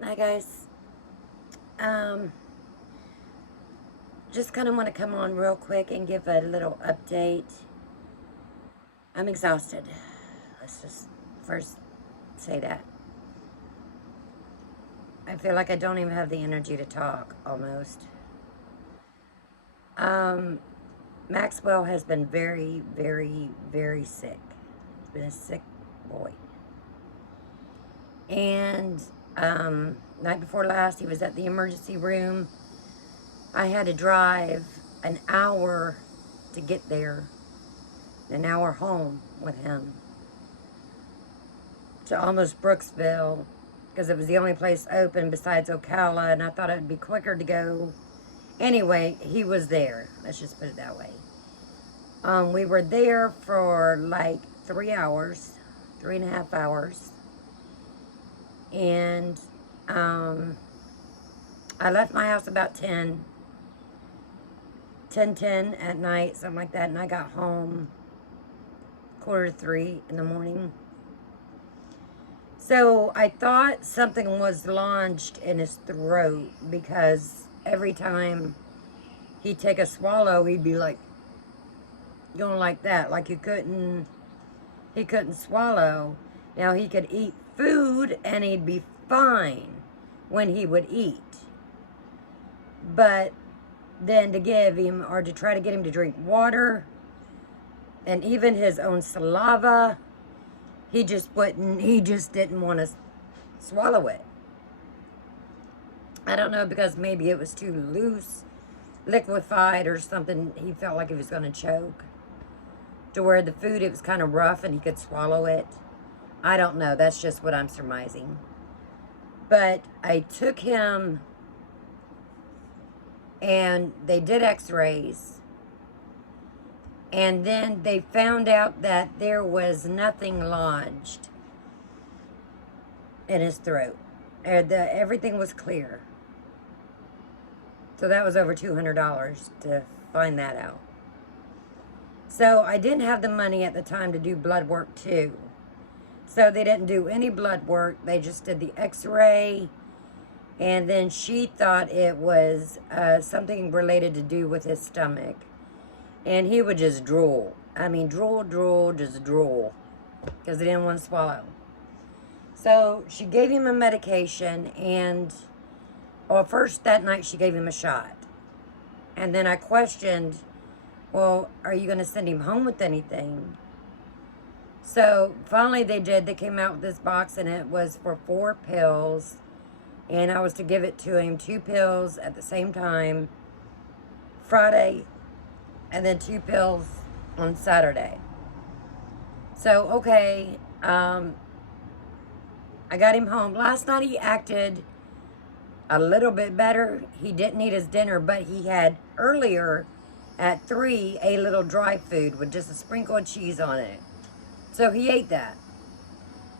Hi guys. Um, just kind of want to come on real quick and give a little update. I'm exhausted. Let's just first say that. I feel like I don't even have the energy to talk almost. Um, Maxwell has been very, very, very sick. He's been a sick boy. And night before last, he was at the emergency room. I had to drive an hour to get there, an hour home with him to almost Brooksville because it was the only place open besides Ocala, and I thought it'd be quicker to go. Anyway, he was there. Let's just put it that way. We were there for like 3 hours, 3.5 hours, and I left my house about 10 at night, something like that, and I got home 2:45 in the morning. So I thought something was lodged in his throat because every time he'd take a swallow, he'd be like going like that, like he couldn't swallow. Now he could eat food and he'd be fine when he would eat. But then to give him, or to try to get him to drink water, and even his own saliva, he just didn't want to swallow it. I don't know, because maybe it was too loose, liquefied or something. He felt like he was going to choke. To where the food, it was kind of rough and he could swallow it. I don't know. That's just what I'm surmising. But I took him and they did x-rays. And then they found out that there was nothing lodged in his throat. Everything was clear. So that was over $200 to find that out. So I didn't have the money at the time to do blood work too. So they didn't do any blood work. They just did the x-ray. And then she thought it was something related to do with his stomach. And he would just drool. I mean, drool, just drool. Because he didn't want to swallow. So she gave him a medication. And, well, first that night she gave him a shot. And then I questioned, well, are you going to send him home with anything? So finally they did. They came out with this box and it was for 4 pills. And I was to give it to him 2 pills at the same time, Friday, and then 2 pills on Saturday. So, okay, I got him home. Last night he acted a little bit better. He didn't eat his dinner, but he had earlier at 3 a little dry food with just a sprinkle of cheese on it. So he ate that.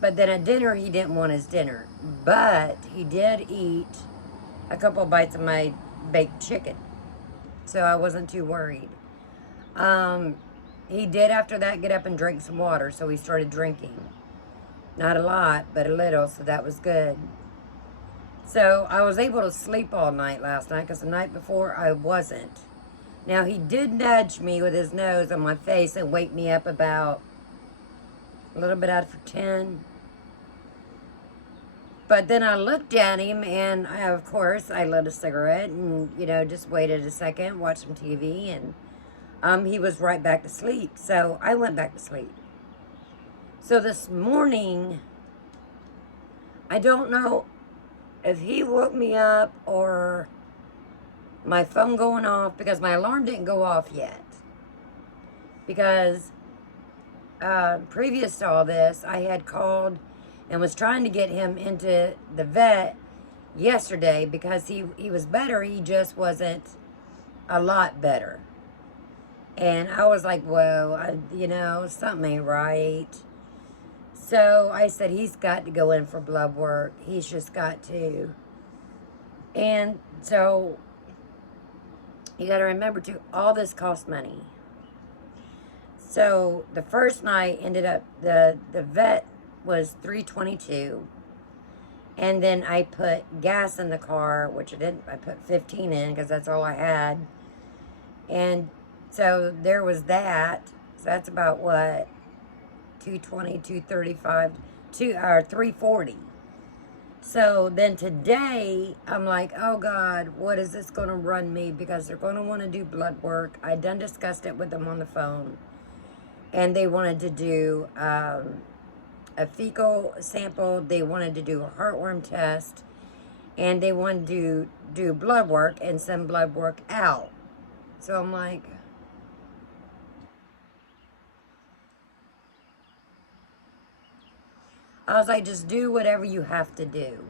But then at dinner, he didn't want his dinner. But he did eat a couple of bites of my baked chicken. So I wasn't too worried. He did after that get up and drink some water. So he started drinking. Not a lot, but a little. So that was good. So I was able to sleep all night last night, because the night before I wasn't. Now he did nudge me with his nose on my face and wake me up about a little bit after 10. But then I looked at him and of course I lit a cigarette and, just waited a second, watched some TV, and he was right back to sleep. So I went back to sleep. So this morning, I don't know if he woke me up or my phone going off, because my alarm didn't go off yet. Because previous to all this, I had called and was trying to get him into the vet yesterday because he was better. He just wasn't a lot better. And I was like, well, something ain't right. So I said, he's got to go in for blood work. He's just got to. And so you got to remember too, all this costs money. So the first night ended up, the vet was $322, And then I put gas in the car, which I didn't. I put 15 in because that's all I had. And so there was that. So that's about what? 220, 235, 340. So then today, I'm like, oh God, what is this going to run me? Because they're going to want to do blood work. I done discussed it with them on the phone. And they wanted to do a fecal sample. They wanted to do a heartworm test. And they wanted to do blood work and send blood work out. So I'm like, I was like, just do whatever you have to do.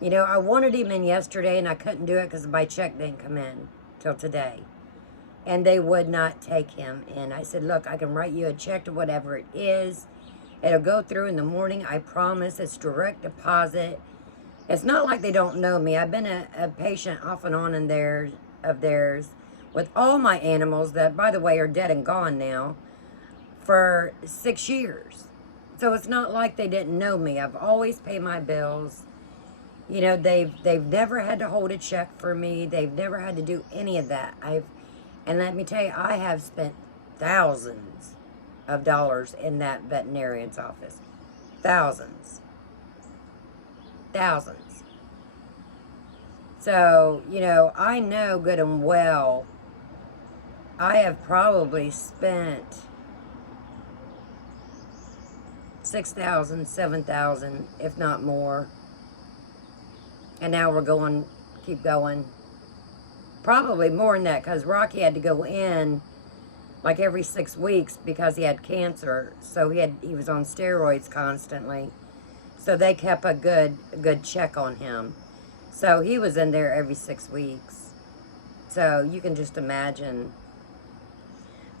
You know, I wanted him in yesterday and I couldn't do it because my check didn't come in till today. And they would not take him in. I said, look, I can write you a check to whatever it is. It'll go through in the morning. I promise. It's direct deposit. It's not like they don't know me. I've been a patient off and on of theirs with all my animals that, by the way, are dead and gone now for 6 years. So it's not like they didn't know me. I've always paid my bills. You know, they've never had to hold a check for me. They've never had to do any of that. And let me tell you, I have spent thousands of dollars in that veterinarian's office. Thousands. Thousands. So, you know, I know good and well I have probably spent $6,000, $7,000, if not more. And now we're going, keep going. Probably more than that, because Rocky had to go in like every 6 weeks because he had cancer. So he was on steroids constantly. So they kept a good check on him. So he was in there every 6 weeks. So you can just imagine.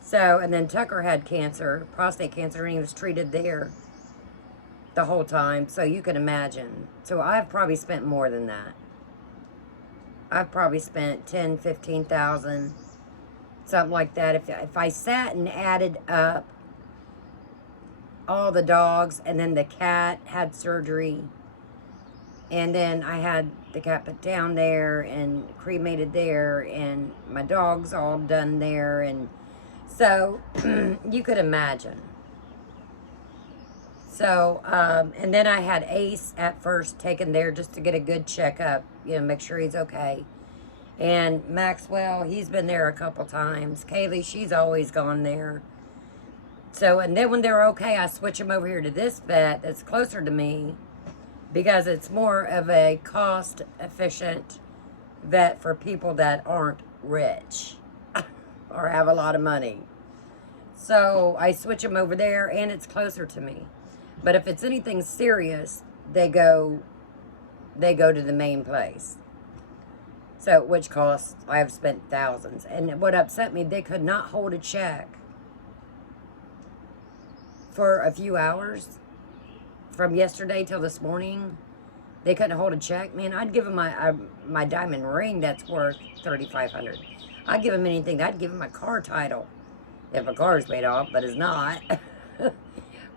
So, and then Tucker had cancer, prostate cancer, and he was treated there the whole time. So you can imagine. So I've probably spent more than that. I've probably spent $10,000, $15,000, something like that. If I sat and added up all the dogs, and then the cat had surgery, and then I had the cat put down there and cremated there, and my dogs all done there, and so you could imagine. So, and then I had Ace at first taken there just to get a good checkup, you know, make sure he's okay. And Maxwell, he's been there a couple times. Kaylee, she's always gone there. So, and then when they're okay, I switch them over here to this vet that's closer to me because it's more of a cost-efficient vet for people that aren't rich or have a lot of money. So I switch them over there, and it's closer to me. But if it's anything serious, they go to the main place. So, which costs, I have spent thousands. And what upset me, they could not hold a check for a few hours. From yesterday till this morning, they couldn't hold a check. Man, I'd give them my diamond ring that's worth $3,500. I'd give them anything. I'd give them my car title. If a car is paid off, but it's not.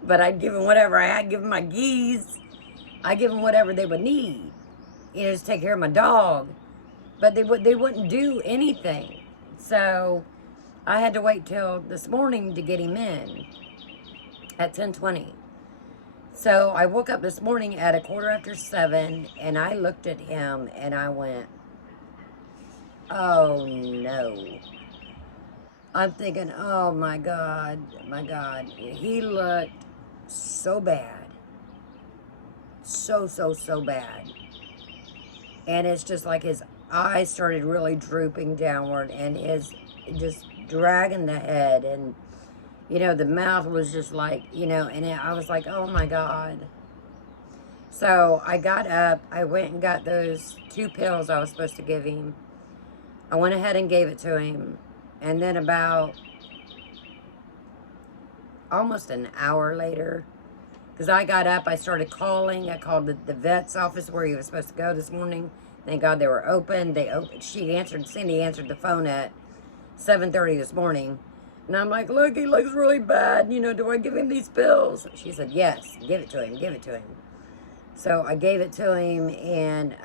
But I'd give them whatever. I'd give them my geese. I'd give them whatever they would need. You know, just take care of my dog. But they wouldn't do anything. So I had to wait till this morning to get him in at 10:20. So I woke up this morning at 7:15, and I looked at him and I went, oh no. I'm thinking, oh my God, my God. He looked so bad. So bad. And it's just like his eyes started really drooping downward, and his just dragging the head, and you know, the mouth was just like, you know, and I was like, oh my God. So I got up, I went and got those 2 pills I was supposed to give him. I went ahead and gave it to him. And then about almost an hour later, because I got up, I started calling. I called the vet's office where he was supposed to go this morning. Thank God they were open. Cindy answered the phone at 7:30 this morning. And I'm like, look, he looks really bad. You know, do I give him these pills? She said, yes, give it to him, give it to him. So I gave it to him, and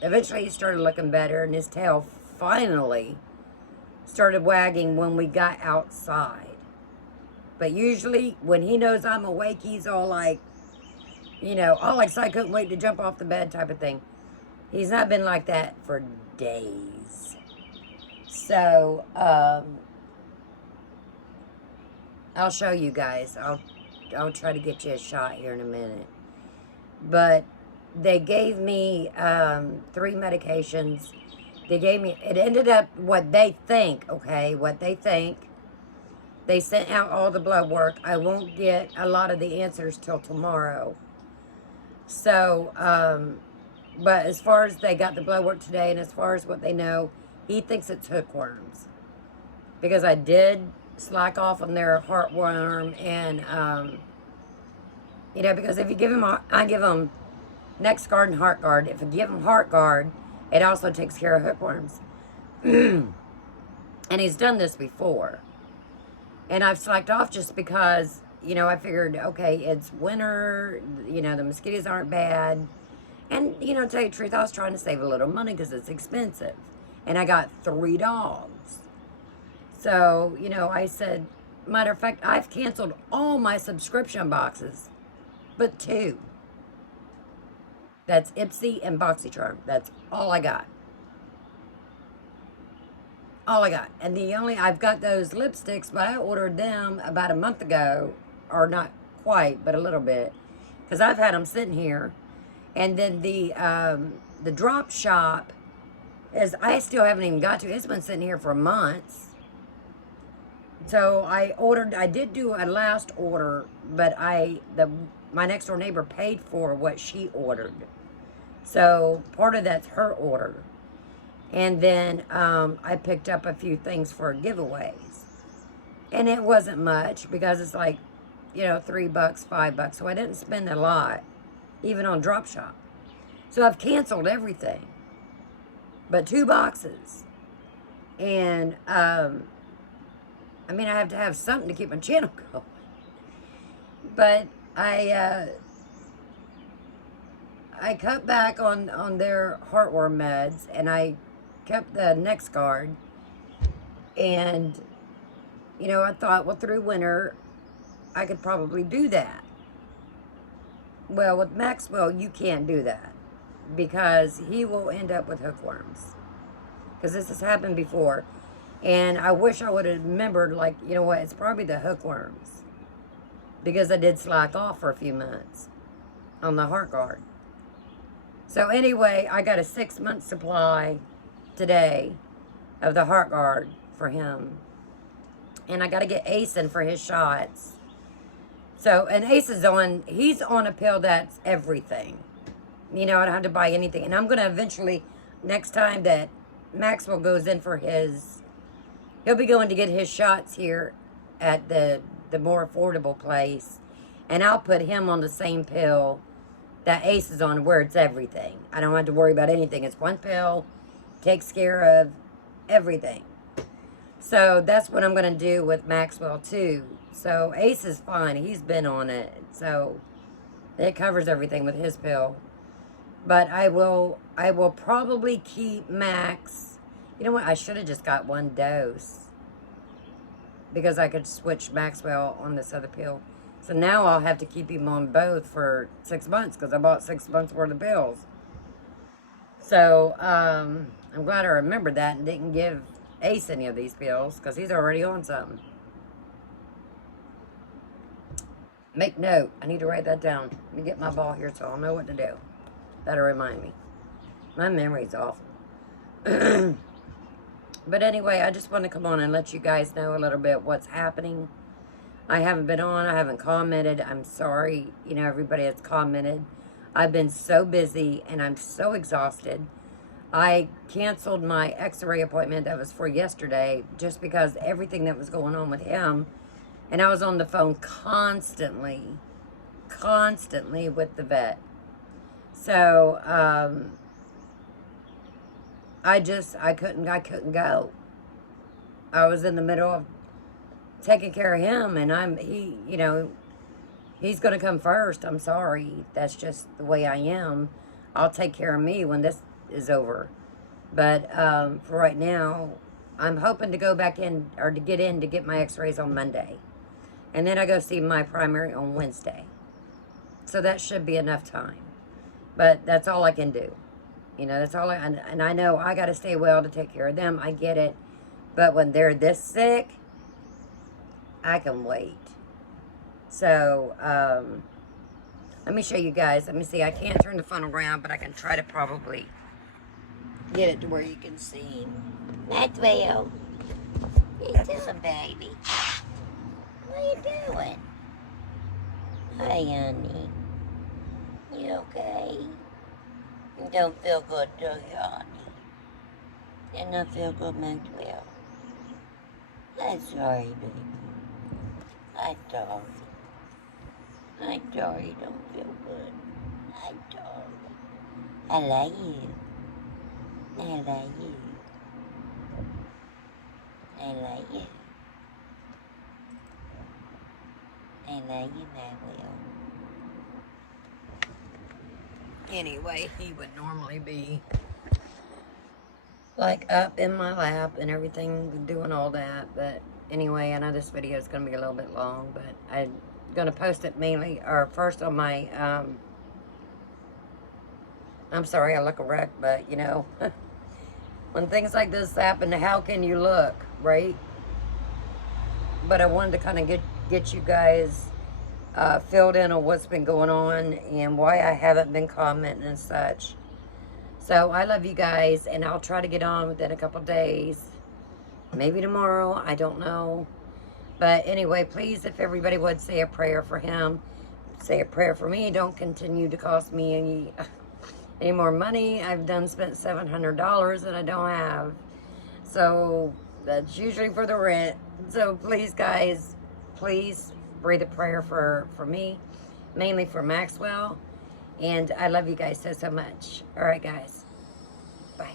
eventually he started looking better, and his tail finally started wagging when we got outside. But usually when he knows I'm awake, he's all like, all excited, couldn't wait to jump off the bed type of thing. He's not been like that for days. So, I'll show you guys. I'll try to get you a shot here in a minute. But they gave me 3 medications. They gave me, it ended up what they think, okay, what they think. They sent out all the blood work. I won't get a lot of the answers till tomorrow. So, but as far as they got the blood work today, and as far as what they know, he thinks it's hookworms. Because I did slack off on their heartworm, and, because if you give him, I give him Next Guard and Heart Guard. If I give him Heart Guard, it also takes care of hookworms. And he's done this before. And I've slacked off just because, I figured, okay, it's winter, the mosquitoes aren't bad. And, to tell you the truth, I was trying to save a little money because it's expensive. And I got 3 dogs. So, I said, matter of fact, I've canceled all my subscription boxes, but 2. That's Ipsy and BoxyCharm. That's all I got. All I got. And I've got those lipsticks, but I ordered them about a month ago, or not quite, but a little bit, because I've had them sitting here. And then the drop shop, I still haven't even got to. It's been sitting here for months. So I did do a last order, but my next door neighbor paid for what she ordered. So part of that's her order. And then I picked up a few things for giveaways. And it wasn't much because it's like, $3, $5. So I didn't spend a lot, even on drop shop. So I've canceled everything but 2 boxes. And I have to have something to keep my channel going. But I cut back on their heartworm meds, and I kept the Next Guard. And, I thought, well, through winter, I could probably do that. Well, with Maxwell, you can't do that because he will end up with hookworms. Because this has happened before. And I wish I would have remembered, it's probably the hookworms. Because I did slack off for a few months on the Heart Guard. So anyway, I got a 6-month supply today of the Heart Guard for him. And I got to get Asen for his shots. So, and Ace he's on a pill that's everything. I don't have to buy anything. And I'm going to eventually, next time that Maxwell goes in for he'll be going to get his shots here at the more affordable place. And I'll put him on the same pill that Ace is on, where it's everything. I don't have to worry about anything. It's one pill, takes care of everything. So that's what I'm going to do with Maxwell too. So Ace is fine. He's been on it. So it covers everything with his pill. But I will probably keep Max. You know what? I should have just got 1 dose. Because I could switch Maxwell on this other pill. So now I'll have to keep him on both for 6 months. Because I bought 6 months worth of pills. So I'm glad I remembered that and didn't give Ace any of these pills. Because he's already on something. Make note. I need to write that down. Let me get my ball here so I'll know what to do. That'll remind me. My memory's awful. But anyway, I just want to come on and let you guys know a little bit what's happening. I haven't been on. I haven't commented. I'm sorry, everybody that's commented. I've been so busy and I'm so exhausted. I canceled my x-ray appointment that was for yesterday just because everything that was going on with him. And I was on the phone constantly with the vet. So, I couldn't go. I was in the middle of taking care of him, and he's going to come first. I'm sorry. That's just the way I am. I'll take care of me when this is over. But for right now, I'm hoping to go back in, or to get my x-rays on Monday. And then I go see my primary on Wednesday. So that should be enough time. But that's all I can do. You know, that's all and I know I got to stay well to take care of them. I get it. But when they're this sick, I can wait. So, let me show you guys. Let me see. I can't turn the phone around, but I can try to probably get it to where you can see. Maxwell. What you doing, baby? What you doing? Hi, honey. You okay? You don't feel good, do you, honey? You don't feel good, Maxwell? I'm sorry, baby. I'm sorry. I'm sorry you don't feel good. I'm sorry. I like you. I like you. I like you. I like you, Maxwell. Anyway, he would normally be like up in my lap and everything, doing all that. But anyway, I know this video is going to be a little bit long, but I'm going to post it mainly, or first on my, I'm sorry I look a wreck, but you know, when things like this happen, how can you look, right? But I wanted to kind of get you guys filled in on what's been going on and why I haven't been commenting and such. So I love you guys, and I'll try to get on within a couple days. Maybe tomorrow, I don't know. But anyway, please, if everybody would say a prayer for him, say a prayer for me. Don't continue to cost me any more money. I've spent $700 that I don't have. So that's usually for the rent. So please, guys, please breathe a prayer for me, mainly for Maxwell. And I love you guys so much. All right, guys. Bye.